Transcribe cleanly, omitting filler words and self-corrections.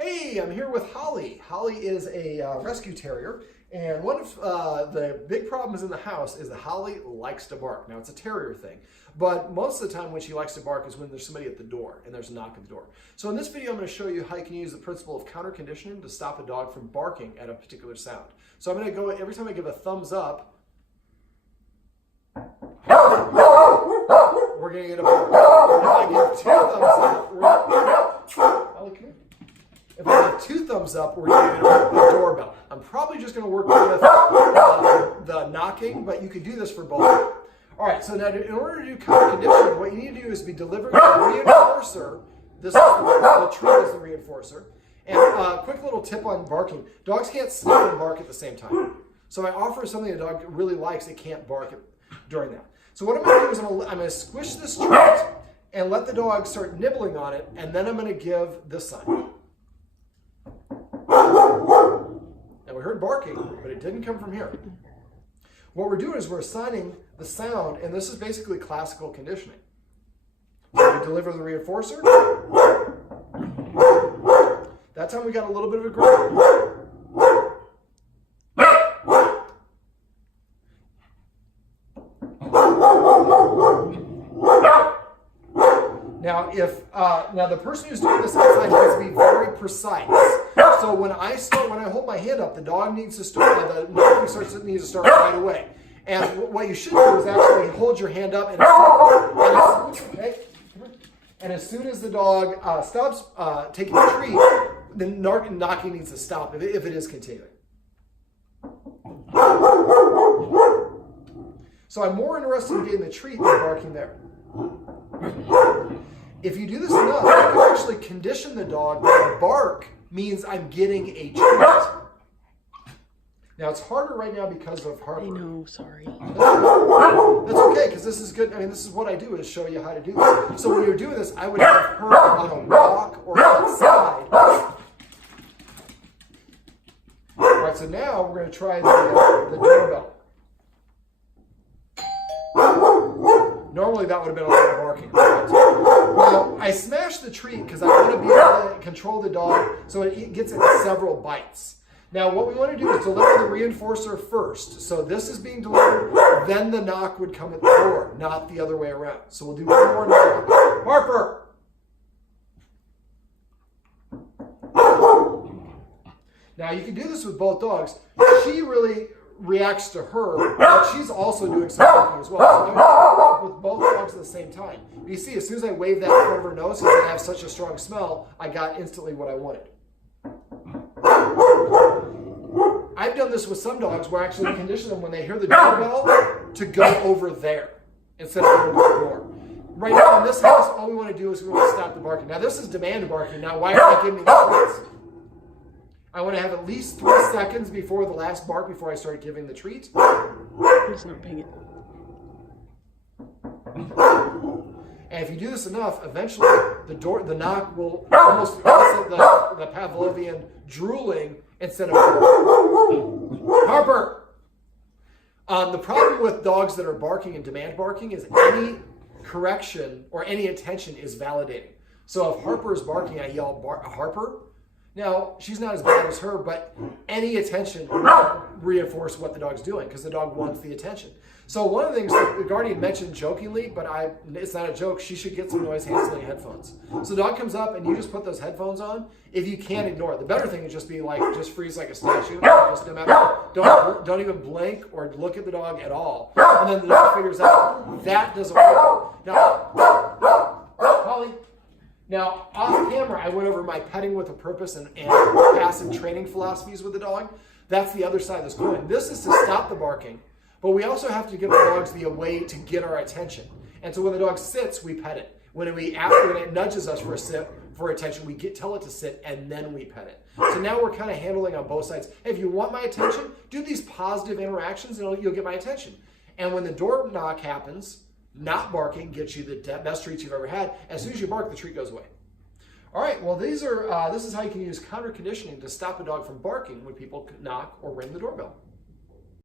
Hey, I'm here with Holly. Holly is a rescue terrier, and one of the big problems in the house is that Holly likes to bark. Now, it's a terrier thing, but most of the time when she likes to bark is when there's somebody at the door and there's a knock at the door. So in this video, I'm going to show you how you can use the principle of counter-conditioning to stop a dog from barking at a particular sound. So I'm going to go, every time I give a thumbs up, we're going to get a bark. If I give two thumbs up, Holly, come here. If I give two thumbs up, we're going to get a doorbell. I'm probably just going to work with the knocking, but you can do this for both. All right, so now in order to do counter conditioning, what you need to do is be delivering a reinforcer. This is the treat is the reinforcer. And a quick little tip on barking. Dogs can't sniff and bark at the same time. So if I offer something a dog really likes, it can't bark during that. So what I'm going to do is I'm going to squish this treat and let the dog start nibbling on it, and then I'm going to give this sign. Now we heard barking, but it didn't come from here. What we're doing is we're assigning the sound, and this is basically classical conditioning. So we deliver the reinforcer. That time we got a little bit of a growl. Now the person who's doing this outside needs to be very precise. So when I hold my hand up, the dog needs to start, the knocking needs to start right away. And what you should do is actually hold your hand up, and as soon as the dog stops taking the treat, the knocking needs to stop if it is continuing. So I'm more interested in getting the treat than barking there. If you do this enough, you can actually condition the dog that bark means I'm getting a treat. Now it's harder right now because of Harper. I know, sorry. That's okay, because this is good. I mean, this is what I do, is show you how to do this. So when you're doing this, I would have her on a walk or outside. All right, so now we're going to try the doorbell. Normally that would have been a lot of barking. Now, I smashed the treat because I want to be able to control the dog so it gets in several bites. Now, what we want to do is deliver the reinforcer first. So this is being delivered, then the knock would come at the door, not the other way around. So we'll do one more knock. Harper! Now, you can do this with both dogs. She really reacts to her, but she's also doing some barking as well. So I'm with both dogs at the same time. You see, as soon as I wave that in front of her nose, because I have such a strong smell, I got instantly what I wanted. I've done this with some dogs where I actually condition them when they hear the doorbell to go over there instead of going to the door. Right now in this house, all we want to do is we want to stop the barking. Now this is demand barking. Now why are they giving me the treats? I want to have at least 3 seconds before the last bark before I start giving the treat. He's not paying it. And if you do this enough, eventually the knock will almost elicit the Pavlovian drooling instead of Harper. The problem with dogs that are barking and demand barking is any correction or any attention is validating. So if Harper is barking, I yell, Harper. Now, she's not as bad as her, but any attention will reinforce what the dog's doing because the dog wants the attention. So one of the things that the guardian mentioned jokingly, but it's not a joke, she should get some noise-canceling headphones. So the dog comes up and you just put those headphones on. If you can't ignore it, the better thing is just be like, just freeze like a statue. Just no matter, don't even blink or look at the dog at all. And then the dog figures out that doesn't work. Now, Holly. Now, off camera, I went over my petting with a purpose and passive training philosophies with the dog. That's the other side of this coin. This is to stop the barking, but we also have to give the dogs the way to get our attention. And so when the dog sits, we pet it. When it nudges us for attention, we tell it to sit, and then we pet it. So now we're kind of handling on both sides. Hey, if you want my attention, do these positive interactions, and you'll get my attention. And when the door knock happens, not barking gets you the best treats you've ever had. As soon as you bark, the treat goes away. All right, well, this is how you can use counter conditioning to stop a dog from barking when people knock or ring the doorbell.